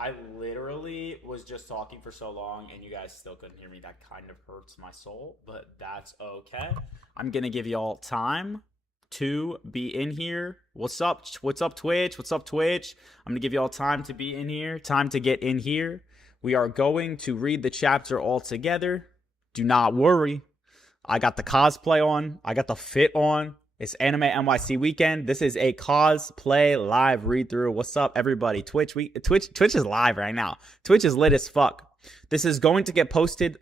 I literally was just talking for so long and you guys still couldn't hear me. That kind of hurts my soul, but that's okay. I'm going to give y'all time to be in here. What's up? What's up, Twitch? What's up, Twitch? I'm going to give y'all time to be in here, time to get in here. We are going to read the chapter all together. Do not worry. I got the cosplay on. I got the fit on. It's Anime NYC weekend. This is a cosplay live read through. What's up, everybody? Twitch is live right now. Twitch is lit as fuck. This is going to get posted.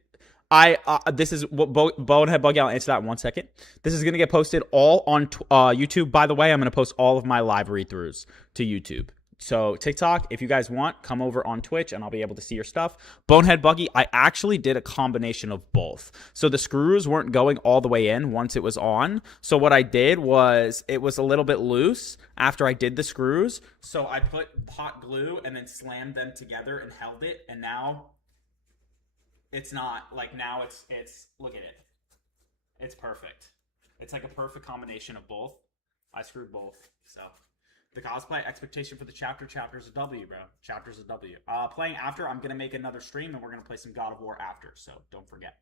This is what Bonehead Buggy. I'll answer that in 1 second. This is gonna get posted all on YouTube. By the way, I'm gonna post all of my live read throughs to YouTube. So TikTok, if you guys want, come over on Twitch and I'll be able to see your stuff. Bonehead Buggy, I actually did a combination of both. So the screws weren't going all the way in once it was on. So what I did was it was a little bit loose after I did the screws. So I put hot glue and then slammed them together and held it. And now it's not like now it's look at it. It's perfect. It's like a perfect combination of both. I screwed both. So the cosplay expectation for the chapter's a W, bro. Chapter's a W. Playing after, I'm gonna make another stream and we're gonna play some God of War after. So don't forget.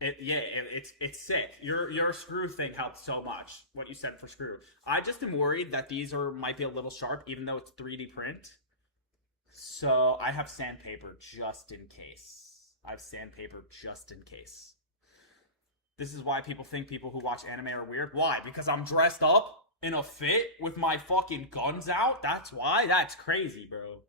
It's sick. Your screw thing helped so much. What you said for screw. I just am worried that these might be a little sharp, even though it's 3D print. So I have sandpaper just in case. This is why people think people who watch anime are weird. Why? Because I'm dressed up in a fit with my fucking guns out? That's why? That's crazy, bro.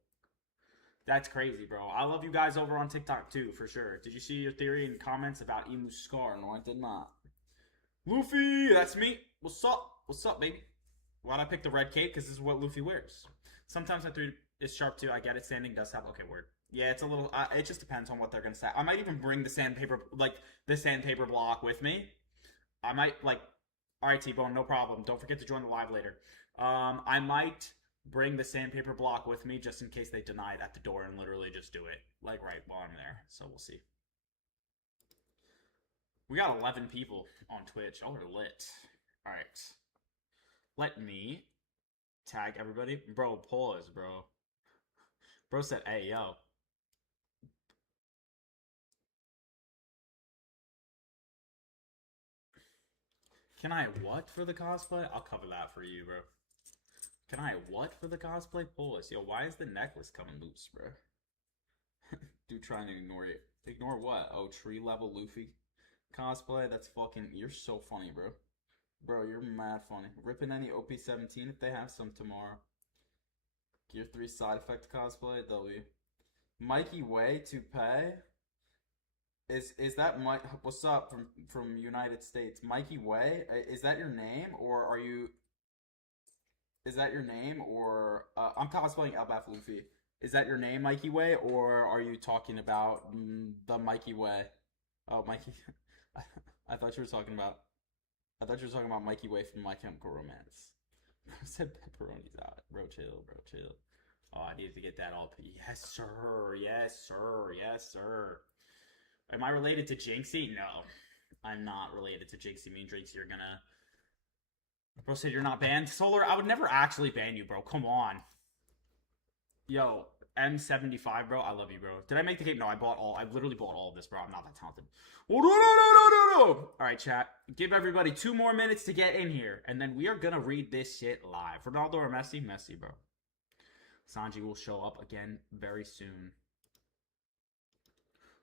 That's crazy, bro. I love you guys over on TikTok too, for sure. Did you see your theory and comments about Emu's scar? No, I did not. Luffy, that's me. What's up? What's up, baby? Why'd I pick the red cape? Because this is what Luffy wears. Sometimes I threw it's sharp too. I get it. Sanding does have okay word. Yeah, it's a little. It just depends on what they're gonna say. I might even bring the sandpaper block with me. I might like. All right, T-Bone, no problem. Don't forget to join the live later. I might bring the sandpaper block with me just in case they deny it at the door and literally just do it like right while I'm there. So we'll see. We got 11 people on Twitch. Y'all are lit. All right. Let me tag everybody. Bro, pause, bro. Bro said, hey, yo. Can I what for the cosplay? I'll cover that for you, bro. Can I what for the cosplay? Pause. Yo, why is the necklace coming loose, bro? Dude trying to ignore it. Ignore what? Oh, tree level Luffy cosplay? That's fucking... You're so funny, bro. Bro, you're mad funny. Ripping any OP-17 if they have some tomorrow. Gear 3 side effect cosplay? W. Mikey Way to pay? Is that Mike? What's up from United States? Mikey Way? Is that your name or are you? Is that your name or I'm cosplaying Elbaf Luffy? Is that your name, Mikey Way, or are you talking about the Mikey Way? Oh, Mikey. I thought you were talking about. I thought you were talking about Mikey Way from My Chemical Romance. I said pepperoni's out, bro. Chill, bro. Chill. Oh, I needed to get that all. Yes, sir. Yes, sir. Yes, sir. Am I related to Jinxie? No. I'm not related to Jinxie. Me and Jinxie are gonna... Bro said you're not banned. Solar, I would never actually ban you, bro. Come on. Yo, M75, bro. I love you, bro. Did I make the cape? No, I literally bought all of this, bro. I'm not that talented. Oh, no. All right, chat. Give everybody 2 more minutes to get in here. And then we are gonna read this shit live. Ronaldo or Messi? Messi, bro. Sanji will show up again very soon.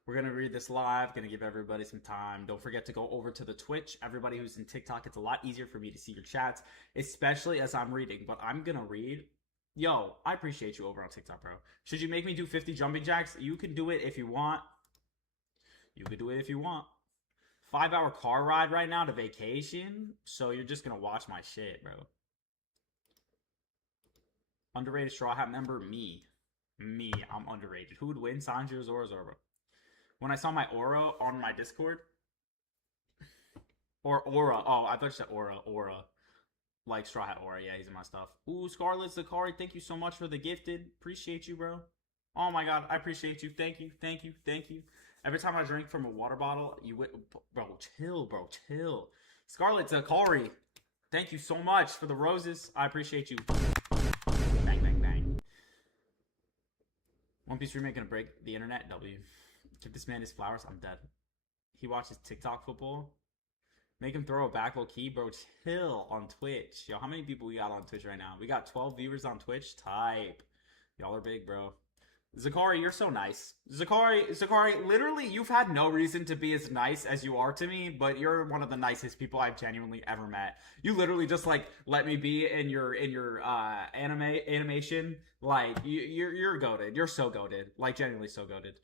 We're going to read this live. Going to give everybody some time. Don't forget to go over to the Twitch. Everybody who's in TikTok, it's a lot easier for me to see your chats, especially as I'm reading. But I'm going to read. Yo, I appreciate you over on TikTok, bro. Should you make me do 50 jumping jacks? You can do it if you want. You can do it if you want. 5-hour car ride right now to vacation. So you're just going to watch my shit, bro. Underrated Straw Hat member? Me. I'm underrated. Who would win? Sanji or Zoro? Zoro. When I saw my aura on my Discord. Or aura. Oh, I thought you said aura. Aura. Like Straw Hat Aura. Yeah, he's in my stuff. Ooh, Scarlet Zakari, thank you so much for the gifted. Appreciate you, bro. Oh my god, I appreciate you. Thank you. Every time I drink from a water bottle, you went... Bro, chill. Scarlet Zakari, thank you so much for the roses. I appreciate you. Bang. One Piece remake gonna break the internet. W. Give this man his flowers. I'm dead. He watches TikTok football. Make him throw it back low key, bro. Chill on Twitch. Yo, how many people we got on Twitch right now? We got 12 viewers on Twitch. Type. Y'all are big, bro. Zakari, you're so nice. Zakari, literally, you've had no reason to be as nice as you are to me, but you're one of the nicest people I've genuinely ever met. You literally just, like, let me be in your animation. Like, you're goated. You're so goated. Like, genuinely so goated.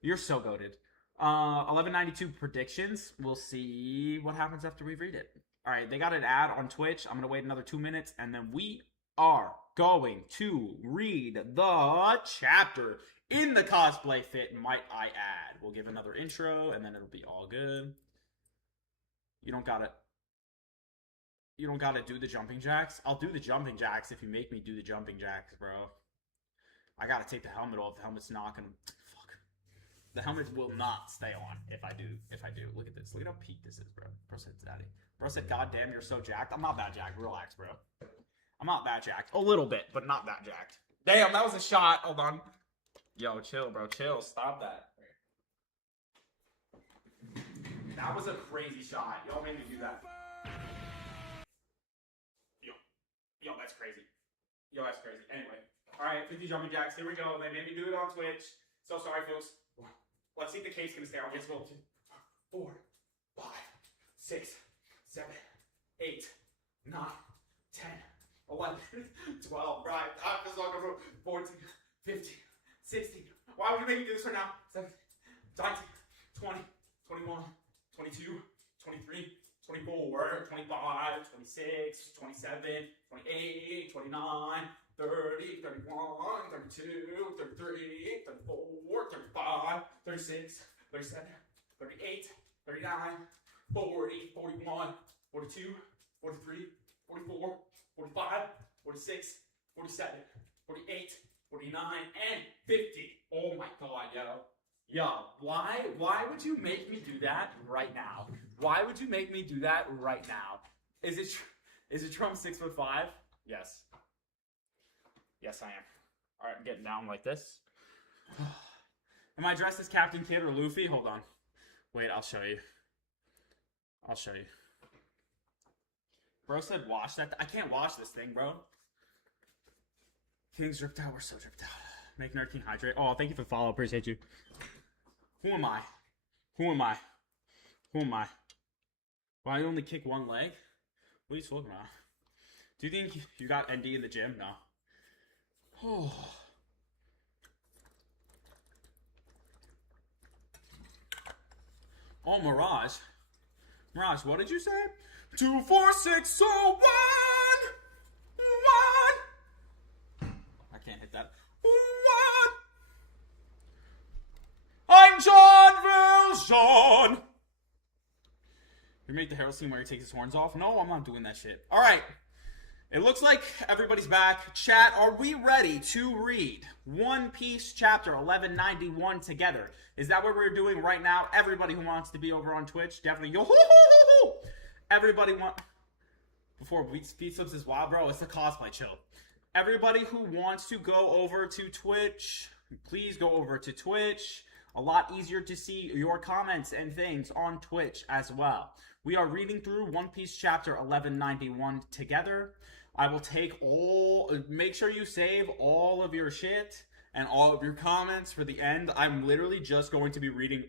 You're so goated. 1192 predictions. We'll see what happens after we read it. All right, they got an ad on Twitch. I'm going to wait another 2 minutes, and then we are going to read the chapter in the cosplay fit, might I add. We'll give another intro, and then it'll be all good. You don't gotta do the jumping jacks. I'll do the jumping jacks if you make me do the jumping jacks, bro. I gotta take the helmet off. The helmet's not gonna... The helmet will not stay on if I do. Look at this. Look at how peaked this is, bro. Bro said, daddy. Bro said, God damn, you're so jacked. I'm not that jacked. Relax, bro. I'm not that jacked. A little bit, but not that jacked. Damn, that was a shot. Hold on. Yo, chill, bro. Chill. Stop that. That was a crazy shot. Y'all made me do that. Yo, that's crazy. Yo, that's crazy. Anyway. Alright, 50 jumping jacks. Here we go. They made me do it on Twitch. So sorry, folks. Let's see if the cape's gonna stay on. Yes, well, 4, 5, 6, 7, 8, 9, 10, 11, 12, right? I'm just looking for 14, 15, 16. Why would you make me do this right now? 17, 19, 20, 21, 22, 23, 24, 25, 26, 27, 28, 29, 30, 31, 32, 33, 34, 35, 36, 37, 38, 39, 40, 41, 42, 43, 44, 45, 46, 47, 48, 49, and 50. Oh my god, yo. Yo, why would you make me do that right now? Why would you make me do that right now? Is it Trump 6'5"? Yes. Yes, I am. All right, I'm getting down like this. Am I dressed as Captain Kidd or Luffy? Hold on. Wait, I'll show you. I'll show you. Bro said wash that. I can't wash this thing, bro. King's dripped out. We're so dripped out. Make Nerd King hydrate. Oh, thank you for the follow. Appreciate you. Who am I? Who am I? Who am I? Why you only kick one leg? What are you talking about? Do you think you got ND in the gym? No. Oh. Oh, Mirage. Mirage, what did you say? 2, 4, 6, 1. I can't hit that. 1. I'm John Valjean. You made the Herald scene where he takes his horns off? No, I'm not doing that shit. All right. It looks like everybody's back. Chat, are we ready to read One Piece chapter 1191 together? Is that what we're doing right now? Everybody who wants to be over on Twitch, definitely. Yo, hoo, hoo, hoo, hoo. Everybody want... Before Speed Slips is wild, bro, it's a cosplay, chill. Everybody who wants to go over to Twitch, please go over to Twitch. A lot easier to see your comments and things on Twitch as well. We are reading through One Piece chapter 1191 together. I will make sure you save all of your shit and all of your comments for the end. I'm literally just going to be reading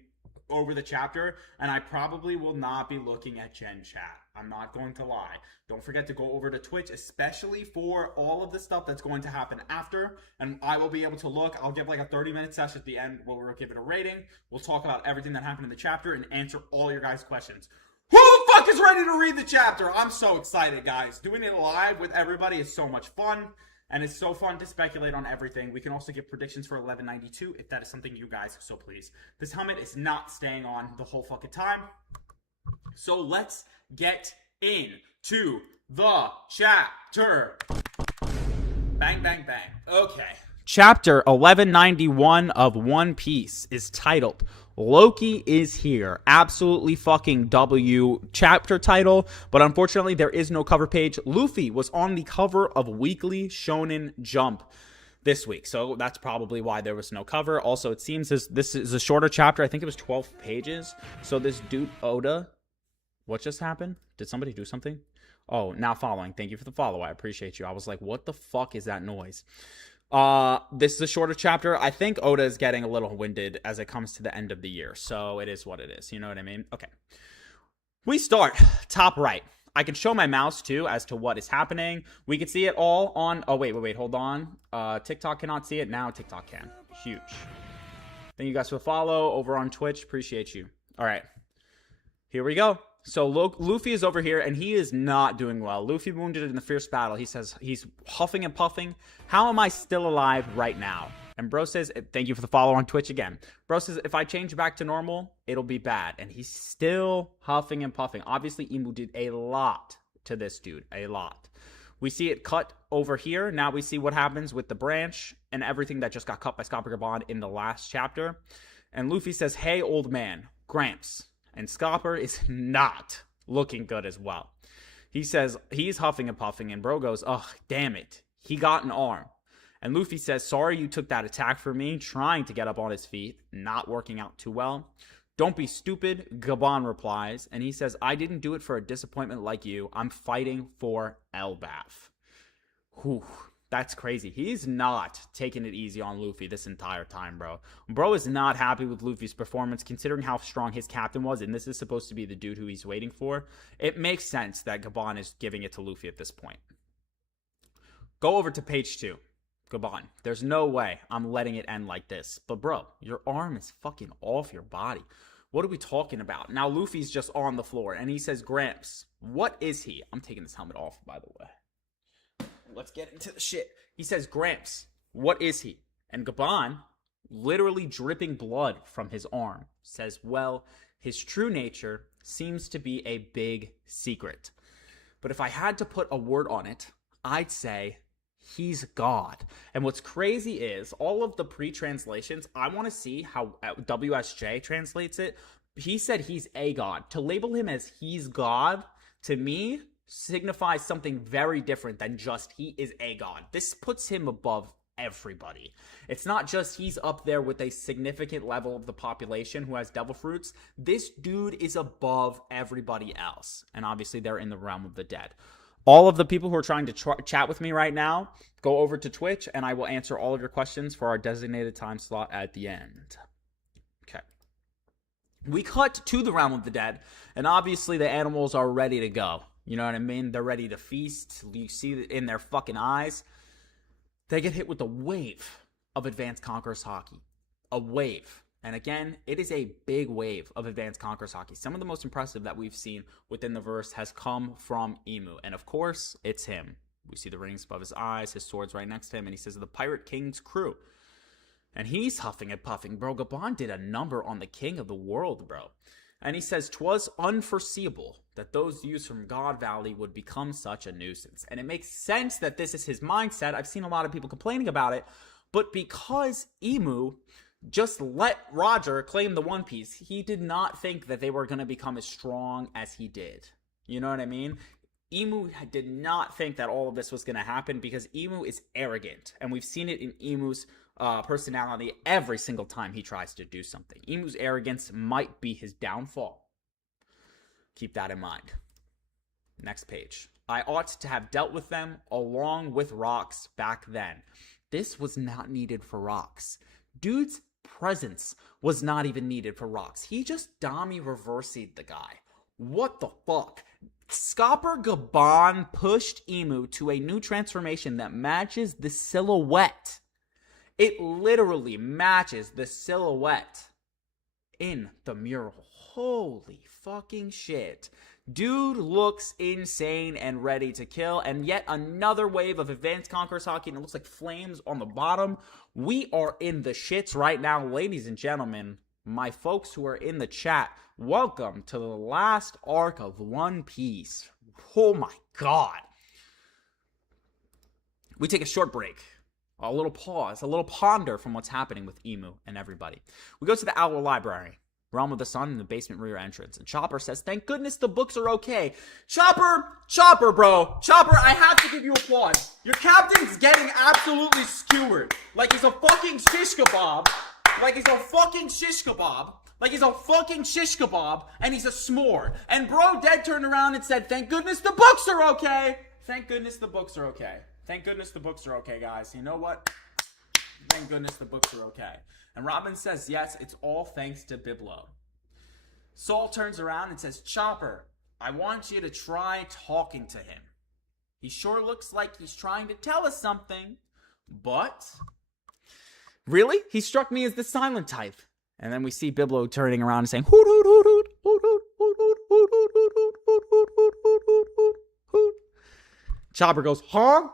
over the chapter, and I probably will not be looking at Gen Chat. I'm not going to lie. Don't forget to go over to Twitch, especially for all of the stuff that's going to happen after, and I will be able to look. I'll give like a 30-minute session at the end where we'll give it a rating. We'll talk about everything that happened in the chapter and answer all your guys' questions. Who the fuck is ready to read the chapter? I'm so excited, guys. Doing it live with everybody is so much fun, and it's so fun to speculate on everything. We can also give predictions for 1192 if that is something you guys so please. This helmet is not staying on the whole fucking time. So let's get into the chapter. Bang, bang, bang. Okay. Chapter 1191 of One Piece is titled Loki is Here. Absolutely fucking W chapter title, but unfortunately there is no cover page. Luffy was on the cover of Weekly Shonen Jump. this week. So that's probably why there was no cover. Also, it seems this is a shorter chapter. I think it was 12 pages. So this dude, Oda, what just happened? Did somebody do something? Oh, now following. Thank you for the follow. I appreciate you. I was like, what the fuck is that noise? This is a shorter chapter. I think Oda is getting a little winded as it comes to the end of the year. So it is what it is. You know what I mean? Okay. We start top right. I can show my mouse too as to what is happening. We can see it all on... Oh, wait. Hold on. TikTok cannot see it. Now TikTok can. Huge. Thank you guys for the follow over on Twitch. Appreciate you. All right. Here we go. So Luffy is over here, and he is not doing well. Luffy wounded in the fierce battle. He says he's huffing and puffing. How am I still alive right now? And bro says, thank you for the follow on Twitch again. Bro says, if I change back to normal, it'll be bad. And he's still huffing and puffing. Obviously, Imu did a lot to this dude. A lot. We see it cut over here. Now we see what happens with the branch and everything that just got cut by Scopper Gabon in the last chapter. And Luffy says, hey, old man, Gramps. And Scopper is not looking good as well. He says he's huffing and puffing. And bro goes, oh, damn it. He got an arm. And Luffy says, sorry you took that attack for me, trying to get up on his feet, not working out too well. Don't be stupid, Gabon replies, and he says, I didn't do it for a disappointment like you. I'm fighting for Elbaf. Whew, that's crazy. He's not taking it easy on Luffy this entire time, bro. Bro is not happy with Luffy's performance, considering how strong his captain was, and this is supposed to be the dude who he's waiting for. It makes sense that Gabon is giving it to Luffy at this point. Go over to page 2. Gabon, there's no way I'm letting it end like this. But bro, your arm is fucking off your body. What are we talking about? Now Luffy's just on the floor and he says, Gramps, what is he? I'm taking this helmet off, by the way. Let's get into the shit. He says, Gramps, what is he? And Gabon, literally dripping blood from his arm, says, well, his true nature seems to be a big secret. But if I had to put a word on it, I'd say he's God. And what's crazy is all of the pre-translations, I want to see how WSJ translates it. He said he's a god. To label him as he's God, to me, signifies something very different than just he is a god. This puts him above everybody. It's not just he's up there with a significant level of the population who has devil fruits. This dude is above everybody else. And obviously they're in the realm of the dead. All of the people who are trying to chat with me right now, go over to Twitch and I will answer all of your questions for our designated time slot at the end. Okay. We cut to the realm of the dead, and obviously the animals are ready to go. You know what I mean? They're ready to feast. You see it in their fucking eyes. They get hit with a wave of Advanced Conquerors Hockey. A wave. And again, it is a big wave of Advanced Conquerors Hockey. Some of the most impressive that we've seen within the verse has come from Imu. And of course, it's him. We see the rings above his eyes, his sword's right next to him, and he says, the Pirate King's crew. And he's huffing and puffing. Bro, Gabon did a number on the king of the world, bro. And he says, 'twas unforeseeable that those youths from God Valley would become such a nuisance. And it makes sense that this is his mindset. I've seen a lot of people complaining about it. But because Imu just let Roger claim the One Piece, he did not think that they were going to become as strong as he did. You know what I mean? Imu did not think that all of this was going to happen because Imu is arrogant. And we've seen it in Imu's personality every single time he tries to do something. Imu's arrogance might be his downfall. Keep that in mind. Next page. I ought to have dealt with them along with Rocks back then. This was not needed for Rocks. Dude's presence was not even needed for Rocks. He just Dami reversi'd the guy. What the fuck? Scopper Gabon pushed Imu to a new transformation that matches the silhouette. It literally matches the silhouette in the mural. Holy fucking shit. Dude looks insane and ready to kill. And yet another wave of Advanced Conquerors Hockey. And it looks like flames on the bottom. We are in the shits right now, ladies and gentlemen. My folks who are in the chat, welcome to the last arc of One Piece. Oh my god. We take a short break. A little pause, a little ponder from what's happening with Imu and everybody. We go to the Owl Library. Realm of the Sun in the basement rear entrance. And Chopper says, thank goodness the books are okay. Chopper, bro. Chopper, I have to give you applause. Your captain's getting absolutely skewered. Like he's a fucking shish kebab. Like he's a fucking shish kebab. And he's a s'more. And bro dead turned around and said, thank goodness the books are okay. Thank goodness the books are okay. Thank goodness the books are okay, guys. You know what? Thank goodness the books are okay. And Robin says, yes, it's all thanks to Biblo. Saul turns around and says, Chopper, I want you to try talking to him. He sure looks like he's trying to tell us something, but... Really? He struck me as the silent type. And then we see Biblo turning around and saying, hoot, hoot, hoot, hoot, hoot, hoot, hoot, hoot, hoot, hoot, hoot, hoot, hoot, hoot, hoot, hoot, hoot, hoot. Chopper goes, huh?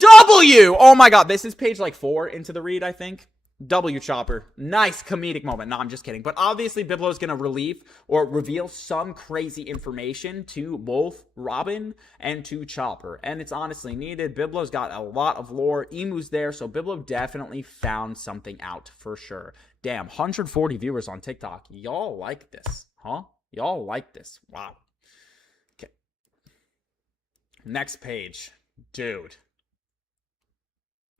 W! Oh my god, this is page like 4 into the read, I think. W, Chopper. Nice comedic moment. No, I'm just kidding. But obviously, Biblo's going to reveal some crazy information to both Robin and to Chopper. And it's honestly needed. Biblo's got a lot of lore. Emu's there, so Biblo definitely found something out for sure. Damn, 140 viewers on TikTok. Y'all like this, huh? Y'all like this. Wow. Okay. Next page. Dude.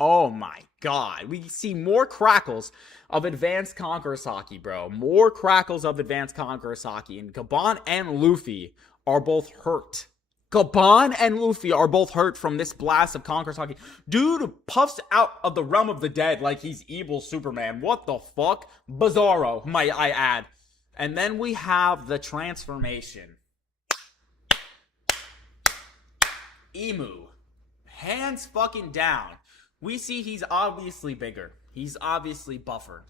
Oh my god. We see more crackles of Advanced Conqueror's Haki, bro. More crackles of Advanced Conqueror's Haki. And Gaban and Luffy are both hurt. Gaban and Luffy are both hurt from this blast of Conqueror's Haki. Dude puffs out of the realm of the dead like he's evil Superman. What the fuck? Bizarro, might I add. And then we have the transformation. Emu. Hands fucking down. We see he's obviously bigger. He's obviously buffer.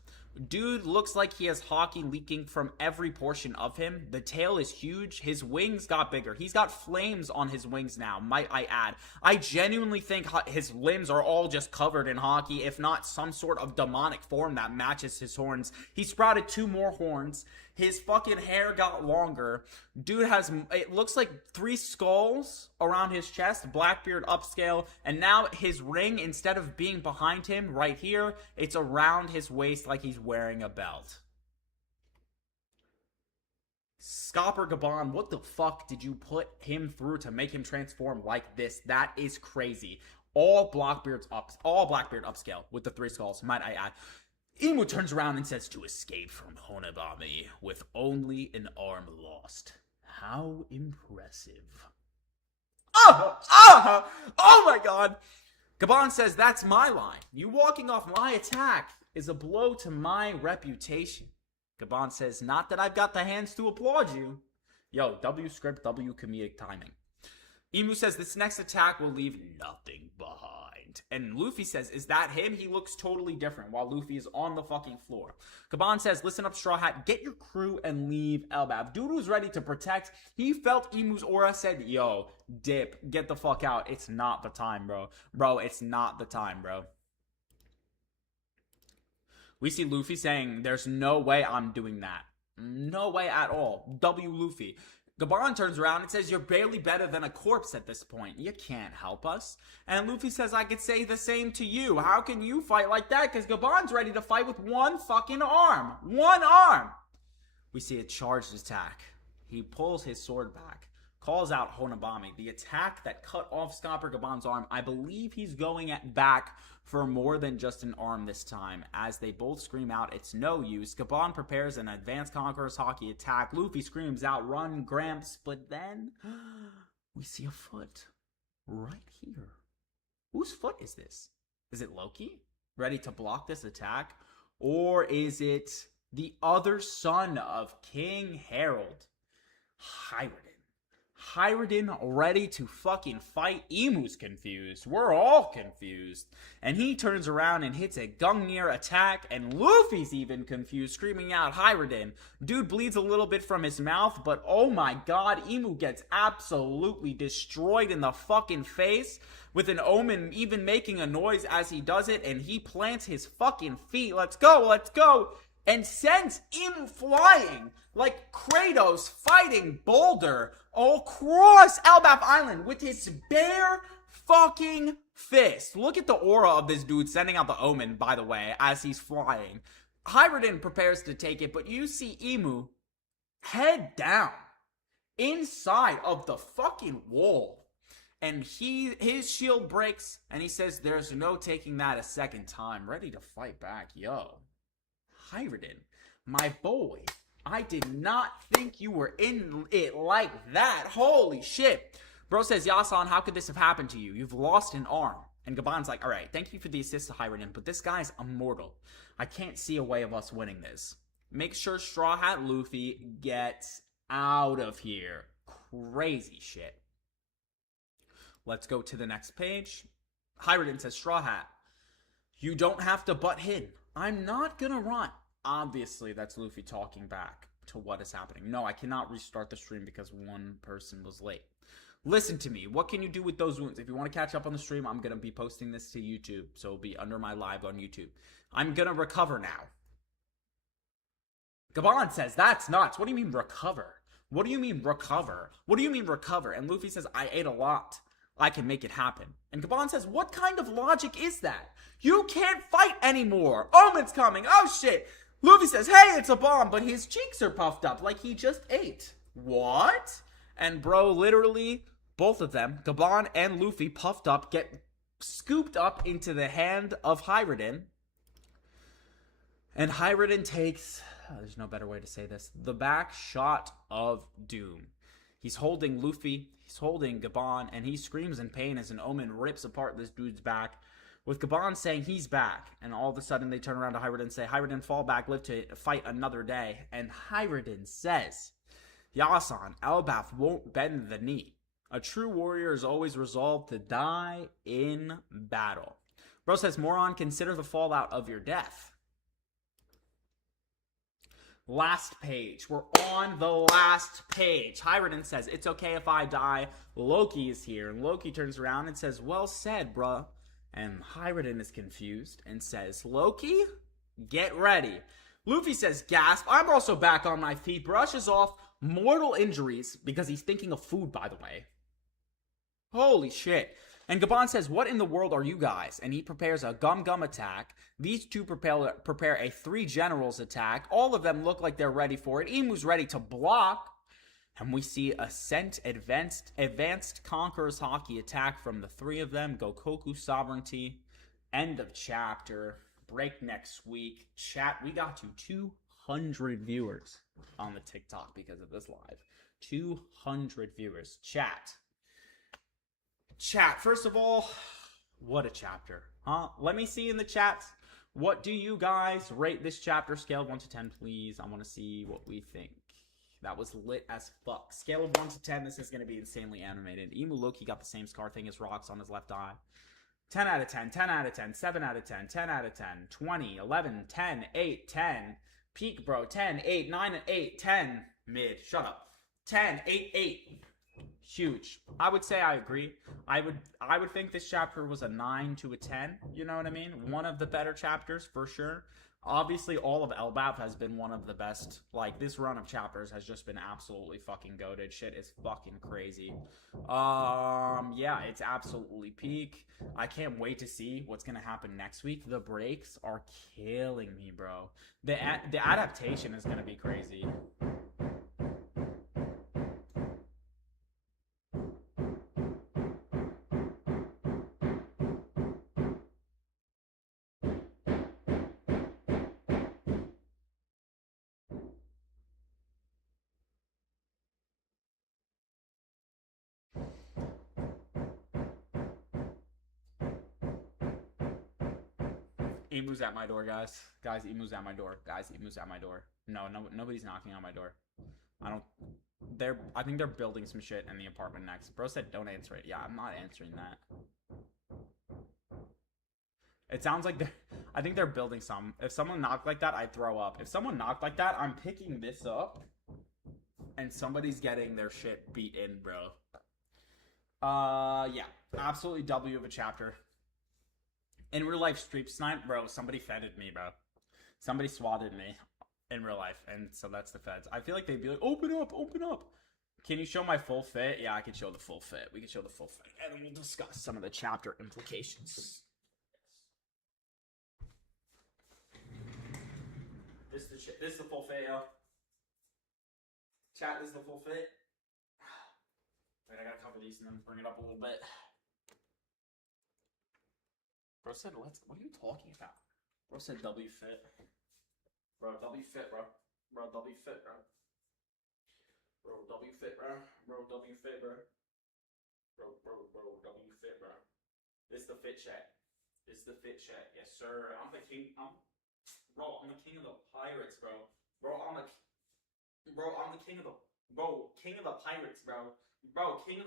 Dude looks like he has Haki leaking from every portion of him. The tail is huge. His wings got bigger. He's got flames on his wings now, might I add. I genuinely think his limbs are all just covered in Haki, if not some sort of demonic form that matches his horns. He sprouted 2 more horns. His fucking hair got longer. Dude has, it looks like 3 skulls around his chest, Blackbeard upscale, and now his ring, instead of being behind him right here, it's around his waist like he's wearing a belt. Scopper Gaban, what the fuck did you put him through to make him transform like this? That is crazy. All Blackbeard upscale with the 3 skulls, might I add. Emu turns around and says, to escape from Honebami with only an arm lost. How impressive. Oh my god. Gaban says, that's my line. You walking off my attack is a blow to my reputation. Gaban says, not that I've got the hands to applaud you. Yo, W script, W comedic timing. Emu says, this next attack will leave nothing behind. And Luffy says, is that him? He looks totally different while Luffy is on the fucking floor. Gaban says, listen up, Straw Hat. Get your crew and leave Elbaf. Dude was ready to protect. He felt Emu's aura, said, yo, dip. Get the fuck out. It's not the time, bro. Bro, it's not the time, bro. We see Luffy saying, there's no way I'm doing that. No way at all. W Luffy. Gaban turns around and says, you're barely better than a corpse at this point. You can't help us. And Luffy says, I could say the same to you. How can you fight like that? Because Gaban's ready to fight with 1 fucking arm. 1 arm. We see a charged attack. He pulls his sword back. Calls out Honebami. The attack that cut off Scopper Gaban's arm. I believe he's going back for more than just an arm this time. As they both scream out, it's no use. Gaban prepares an Advanced Conqueror's Haki attack. Luffy screams out, run, Gramps. But then we see a foot right here. Whose foot is this? Is it Loki? Ready to block this attack? Or is it the other son of King Harold? Hyrden ready to fucking fight. Emu's confused. We're all confused. And he turns around and hits a Gungnir attack, and Luffy's even confused, screaming out Hyrden. Dude bleeds a little bit from his mouth, but oh my god, Emu gets absolutely destroyed in the fucking face, with an Omen even making a noise as he does it, and he plants his fucking feet. Let's go! And sends Emu flying like Kratos fighting Boulder across Elbaf Island with his bare fucking fist. Look at the aura of this dude sending out the Omen, by the way, as he's flying. Hyridin prepares to take it, but you see Emu head down inside of the fucking wall. And his shield breaks, and he says there's no taking that a second time. Ready to fight back. Yo, Hyridin, my boy, I did not think you were in it like that. Holy shit. Bro says, Yasan, how could this have happened to you? You've lost an arm. And Gaban's like, all right, thank you for the assist to Hyridin, but this guy's immortal. I can't see a way of us winning this. Make sure Straw Hat Luffy gets out of here. Crazy shit. Let's go to the next page. Hyridin says, Straw Hat, you don't have to butt in. I'm not gonna run. Obviously, that's Luffy talking back to what is happening. No, I cannot restart the stream because one person was late. Listen to me. What can you do with those wounds? If you want to catch up on the stream, I'm going to be posting this to YouTube. So it'll be under my live on YouTube. I'm going to recover now. Gaban says, that's nuts. What do you mean recover? What do you mean recover? What do you mean recover? And Luffy says, I ate a lot. I can make it happen. And Gaban says, what kind of logic is that? You can't fight anymore. Omen's coming. Oh, shit. Luffy says, hey, it's a bomb. But his cheeks are puffed up like he just ate. What? And bro, literally, both of them, Gaban and Luffy, puffed up, get scooped up into the hand of Hyridin. And Hyridin takes, there's no better way to say this, the back shot of doom. He's holding Luffy, he's holding Gaban, and he screams in pain as an Omen rips apart this dude's back, with Gaban saying he's back. And all of a sudden, they turn around to Hyridin and say, Hyridin, fall back, live to fight another day. And Hyridin says, Yasan, Elbaf won't bend the knee. A true warrior is always resolved to die in battle. Bro says, Moron, consider the fallout of your death. Last page. We're on the last page. Hyridin says, it's okay if I die. Loki is here. And Loki turns around and says, well said, bruh. And Hyridin is confused and says, Loki, get ready. Luffy says, gasp, I'm also back on my feet. Brushes off mortal injuries because he's thinking of food, by the way. Holy shit. And Gaban says, what in the world are you guys? And he prepares a gum attack. These two prepare a 3 generals attack. All of them look like they're ready for it. Emu's ready to block. And we see Ascent advanced Conqueror's Hockey attack from the 3 of them. Gokoku Sovereignty. End of chapter. Break next week. Chat, we got to 200 viewers on the TikTok because of this live. 200 viewers. Chat, first of all, what a chapter, huh? Let me see in the chats, what do you guys rate this chapter? Scale of 1 to 10, please. I want to see what we think. That was lit as fuck. Scale of 1 to 10, this is going to be insanely animated. Emu Loki got the same scar thing as rocks on his left eye. 10 out of 10, 10 out of 10, 7 out of 10, 10 out of 10, 20, 11, 10, 8, 10. Peak, bro. 10, 8, 9, 8, 10. Mid. Shut up. 10, 8, 8. Huge. I would say I agree. I would think this chapter was a 9 to a 10. You know what I mean? One of the better chapters for sure. Obviously, all of Elbaf has been one of the best. Like, this run of chapters has just been absolutely fucking goated. Shit is fucking crazy. Yeah, it's absolutely peak. I can't wait to see what's gonna happen next week. The breaks are killing me, bro. The adaptation is gonna be crazy. Emu's at my door, guys. Guys, Emu's at my door. Guys, Emu's at my door. No, nobody's knocking on my door. I think they're building some shit in the apartment next. Bro said don't answer it. Yeah, I'm not answering that. It sounds like I think they're building some. If someone knocked like that, I'd throw up. If someone knocked like that, I'm picking this up. And somebody's getting their shit beat in, bro. Yeah. Absolutely W of a chapter. In real life, street snipe, bro, somebody fedded me, bro. Somebody swatted me in real life, and so that's the feds. I feel like they'd be like, open up, open up. Can you show my full fit? Yeah, I can show the full fit. We can show the full fit, and then we'll discuss some of the chapter implications. This is the full fit, yo. Chat, this is the full fit. Wait, I gotta cover these and then bring it up a little bit. Bro said, what are you talking about? Bro said W fit. Bro, W fit, bro. Bro, W fit, bro. Bro, W fit, bro. Bro, W fit, bro. Bro, W fit, bro. This is the fit check. This is the fit check. Yes, sir. I'm the king. Bro, I'm the king of the pirates, bro. I'm the king of the pirates, bro. King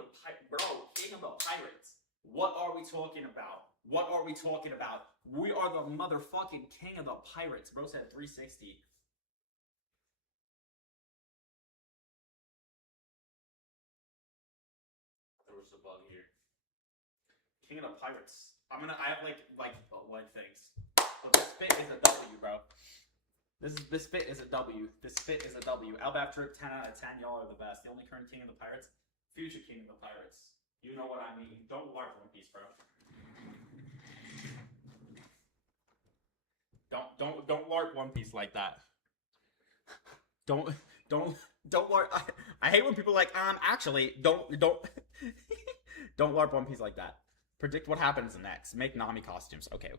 of the pirates. What are we talking about? We are the motherfucking king of the pirates. Bro said 360. There was a bug here. King of the pirates. I have like things. But this fit is a W, bro. This fit is a W. Elbaf Trip, 10 out of 10. Y'all are the best. The only current king of the pirates. Future king of the pirates. You know what I mean. Don't LARP One Piece, bro. Don't LARP One Piece like that. Don't LARP. I hate when people are like, actually, don't LARP One Piece like that. Predict what happens next. Make Nami costumes. Okay.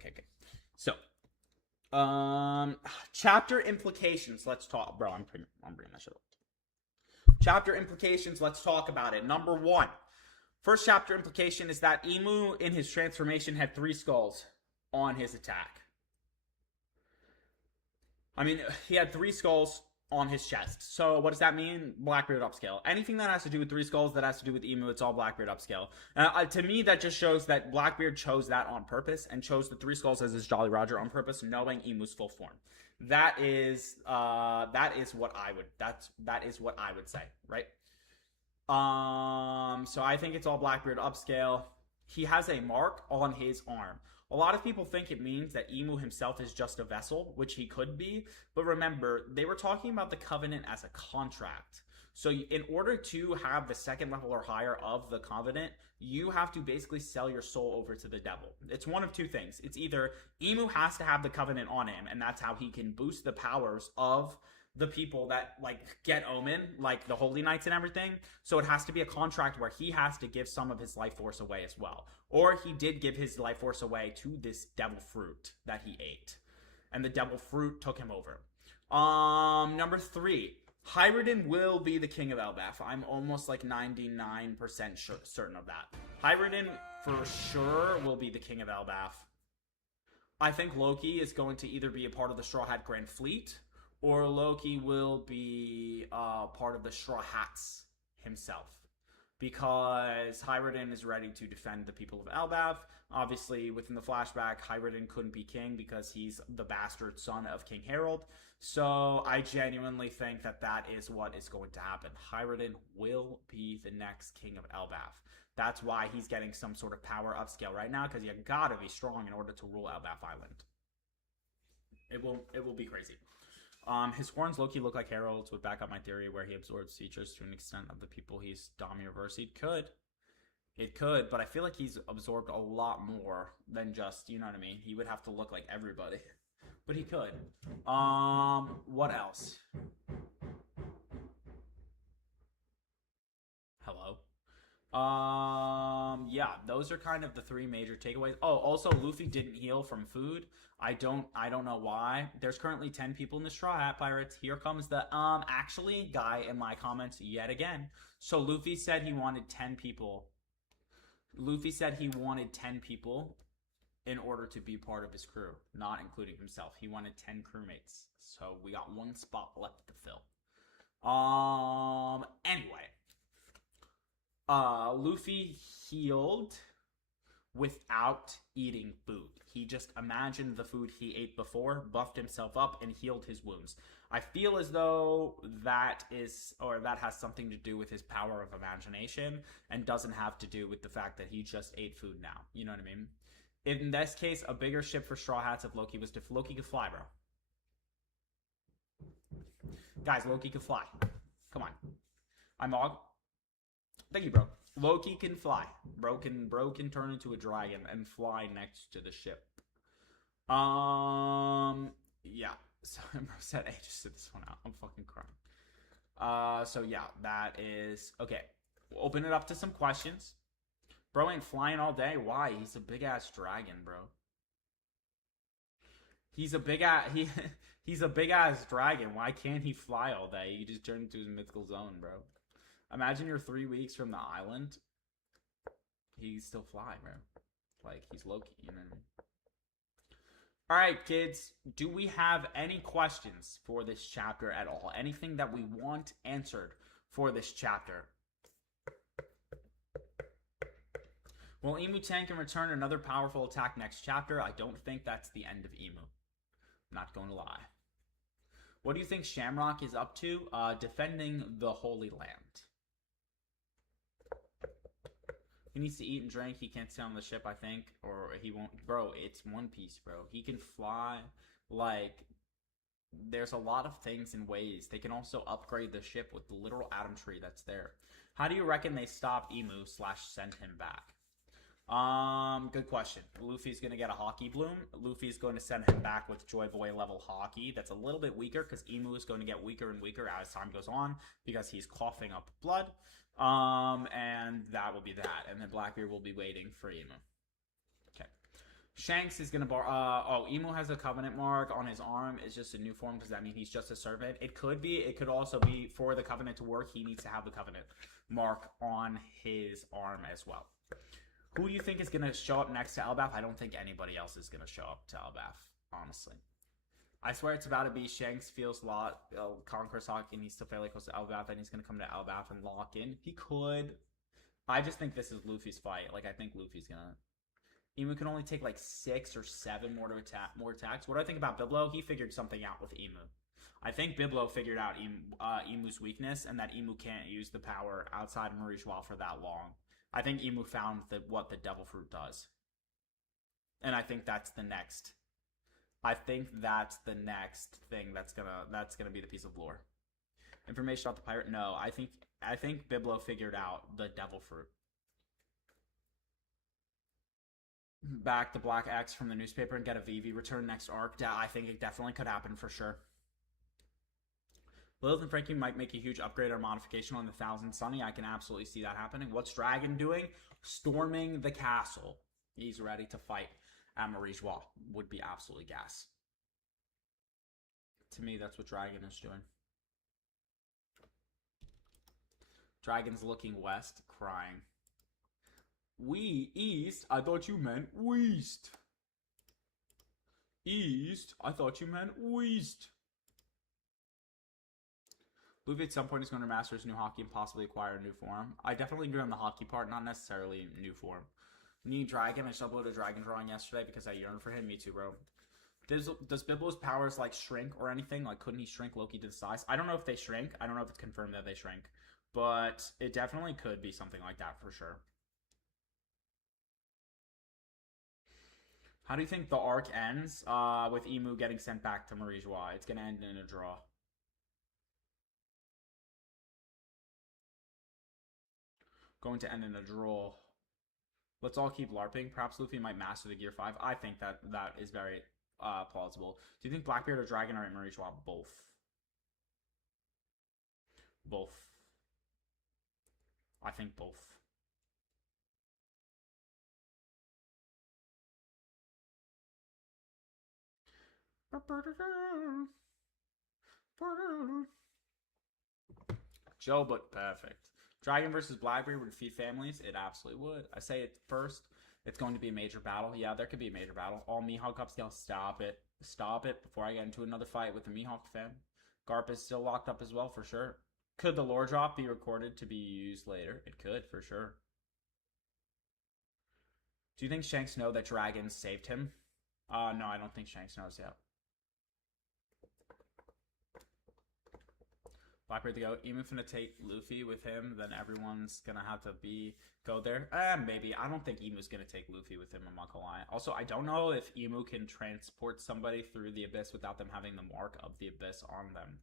So, chapter implications. Let's talk, bro. I'm bringing that shit up. Chapter implications. Let's talk about it. Number 1. First chapter implication is that Emu in his transformation had 3 skulls on his attack. I mean, he had 3 skulls on his chest. So what does that mean? Blackbeard upscale. Anything that has to do with 3 skulls, that has to do with Emu, it's all Blackbeard upscale. To me, that just shows that Blackbeard chose that on purpose and chose the 3 skulls as his Jolly Roger on purpose, knowing Emu's full form. That is what I would say, right? So I think it's all Blackbeard upscale. He has a mark on his arm. A lot of people think it means that Emu himself is just a vessel, which he could be. But remember, they were talking about the Covenant as a contract. So in order to have the 2nd level or higher of the Covenant, you have to basically sell your soul over to the devil. It's one of 2 things. It's either Emu has to have the Covenant on him, and that's how he can boost the powers of the people that get Omen, like the Holy Knights and everything. So it has to be a contract where he has to give some of his life force away as well. Or he did give his life force away to this devil fruit that he ate. And the devil fruit took him over. Number 3. Hyrden will be the king of Elbaf. I'm almost 99% certain of that. Hyrden for sure will be the king of Elbaf. I think Loki is going to either be a part of the Straw Hat Grand Fleet, or Loki will be part of the Straw Hats himself. Because Hyrden is ready to defend the people of Elbaf. Obviously, within the flashback, Hyrden couldn't be king because he's the bastard son of King Harold. So I genuinely think that is what is going to happen. Hyrden will be the next king of Elbaf. That's why he's getting some sort of power upscale right now, because you gotta be strong in order to rule Elbaf Island. It will be crazy. His horns low-key look like Harold's, would back up my theory where he absorbs features to an extent of the people he's Dami-reversed. It could, but I feel like he's absorbed a lot more than just, you know what I mean? He would have to look like everybody. But he could. What else? Hello? Yeah, those are kind of the 3 major takeaways. Oh, also Luffy didn't heal from food. I don't know why. There's currently 10 people in the Straw Hat Pirates. Here comes the actually guy in my comments yet again. So Luffy said he wanted 10 people. Luffy said he wanted 10 people in order to be part of his crew, not including himself. He wanted 10 crewmates. So we got 1 spot left to fill. Anyway. Luffy healed without eating food. He just imagined the food he ate before, buffed himself up, and healed his wounds. I feel as though that has something to do with his power of imagination and doesn't have to do with the fact that he just ate food now. You know what I mean? In this case, a bigger ship for Straw Hats if Loki was Loki could fly, bro. Guys, Loki could fly. Come on. I'm Og. Thank you, bro. Loki can fly. Bro can turn into a dragon and fly next to the ship. Yeah. So Rosette A just sit this one out. I'm fucking crying. So yeah, that is okay. We'll open it up to some questions. Bro ain't flying all day. Why? He's a big ass dragon, bro. He's a big ass he's a big ass dragon. Why can't he fly all day? He just turned into his mythical zone, bro. Imagine you're 3 weeks from the island. He still fly, bro. Like he's Loki, you know. All right, kids. Do we have any questions for this chapter at all? Anything that we want answered for this chapter? Will Emu tank and return another powerful attack next chapter? I don't think that's the end of Emu. Not going to lie. What do you think Shamrock is up to? Defending the Holy Land. He needs to eat and drink. He can't stay on the ship, I think. Or he won't. Bro, it's One Piece, bro. He can fly. Like, there's a lot of things and ways. They can also upgrade the ship with the literal atom tree that's there. How do you reckon they stopped Emu / sent him back? Good question. Luffy's going to get a Hockey Bloom. Luffy's going to send him back with Joy Boy level Hockey. That's a little bit weaker because Emu is going to get weaker and weaker as time goes on because he's coughing up blood. And that will be that. And then Blackbeard will be waiting for Emu. Okay. Shanks is going to Emu has a Covenant mark on his arm. It's just a new form. Does that mean he's just a servant? It could be. It could also be for the Covenant to work. He needs to have the Covenant mark on his arm as well. Who do you think is going to show up next to Elbaf? I don't think anybody else is going to show up to Elbaf, honestly. I swear it's about to be Shanks feels Conqueror's Hockey needs to fairly close to Elbaf, and he's going to come to Elbaf and lock in. He could. I just think this is Luffy's fight. Like, I think Luffy's going to... Emu can only take like 6 or 7 more attacks. What do I think about Biblo? He figured something out with Emu. I think Biblo figured out Emu's weakness, and that Emu can't use the power outside of Marie-Joie for that long. I think Emu found what the Devil Fruit does. And I think that's the next. I think that's the next thing that's gonna be the piece of lore. Information about the pirate? No, I think Biblo figured out the Devil Fruit. Back the Black X from the newspaper and get a VV return next arc. I think it definitely could happen for sure. Lilith and Frankie might make a huge upgrade or modification on the Thousand Sunny. I can absolutely see that happening. What's Dragon doing? Storming the castle. He's ready to fight at Marie-Joie. Would be absolutely gas. To me, that's what Dragon is doing. Dragon's looking west, crying. We east? I thought you meant west. East? I thought you meant west. Luffy at some point is going to master his new Hockey and possibly acquire a new form. I definitely agree on the Hockey part, not necessarily new form. Need Dragon. I just uploaded a Dragon drawing yesterday because I yearn for him. Me too, bro. Does Biblo's powers like shrink or anything? Like, couldn't he shrink Loki to the size? I don't know if they shrink. I don't know if it's confirmed that they shrink. But it definitely could be something like that for sure. How do you think the arc ends with Emu getting sent back to Marie-Joie? It's going to end in a draw. Going to end in a draw. Let's all keep LARPing. Perhaps Luffy might master the Gear 5. I think that is very plausible. Do you think Blackbeard or Dragon are in Marie-Joie? Both. Both. I think both. Joe, but perfect. Dragon versus Blackbeard would defeat families? It absolutely would. I say it first. It's going to be a major battle. Yeah, there could be a major battle. All Mihawk upscale. Stop it. Stop it before I get into another fight with the Mihawk fam. Garp is still locked up as well, for sure. Could the lore drop be recorded to be used later? It could, for sure. Do you think Shanks knows that Dragon saved him? No, I don't think Shanks knows yet. Blackbeard to go. Emu finna take Luffy with him, then everyone's gonna have to go there. Maybe. I don't think Emu's gonna take Luffy with him, I'm not gonna lie. Also, I don't know if Emu can transport somebody through the Abyss without them having the mark of the Abyss on them.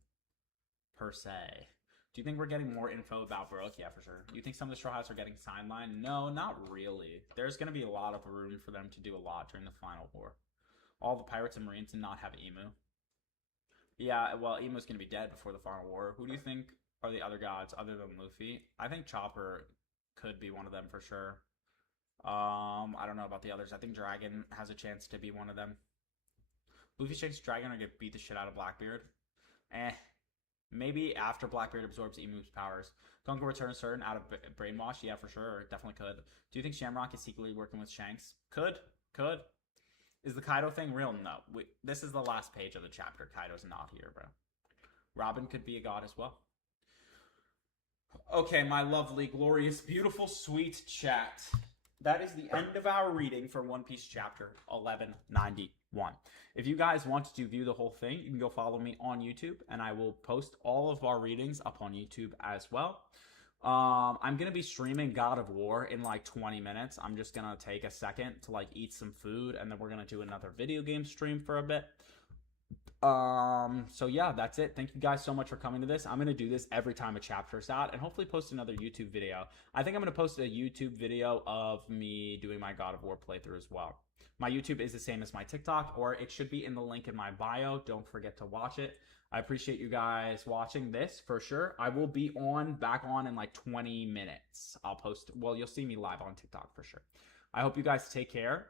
Per se. Do you think we're getting more info about Baroque? Yeah, for sure. Do you think some of the Straw Hats are getting sidelined? No, not really. There's gonna be a lot of room for them to do a lot during the final war. All the pirates and marines did not have Emu. Yeah, well, Emo's gonna be dead before the final war. Who do you think are the other gods other than Luffy? I think Chopper could be one of them for sure. I don't know about the others. I think Dragon has a chance to be one of them. Luffy, Shanks, Dragon are gonna beat the shit out of Blackbeard. Eh. Maybe after Blackbeard absorbs Emu's powers. Gonko returns certain out of brainwash. Yeah, for sure. Definitely could. Do you think Shamrock is secretly working with Shanks? Could. Could. Is the Kaido thing real? No. This is the last page of the chapter. Kaido's not here, bro. Robin could be a god as well. Okay, my lovely, glorious, beautiful, sweet chat. That is the end of our reading for One Piece chapter 1191. If you guys want to view the whole thing, you can go follow me on YouTube, and I will post all of our readings up on YouTube as well. I'm going to be streaming God of War in like 20 minutes. I'm just going to take a second to like eat some food, and then we're going to do another video game stream for a bit. So yeah, that's it. Thank you guys so much for coming to this. I'm going to do this every time a chapter is out and hopefully post another YouTube video. I think I'm going to post a YouTube video of me doing my God of War playthrough as well. My YouTube is the same as my TikTok, or it should be in the link in my bio. Don't forget to watch it. I appreciate you guys watching this for sure. I will be back on in like 20 minutes. I'll post, well, you'll see me live on TikTok for sure. I hope you guys take care.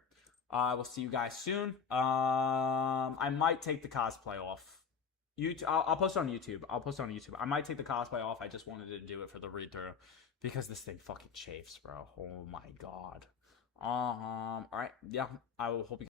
We'll see you guys soon. I might take the cosplay off. I'll post it on YouTube. I might take the cosplay off. I just wanted to do it for the read through because this thing fucking chafes, bro. Oh my god. All right. Yeah. I will hope you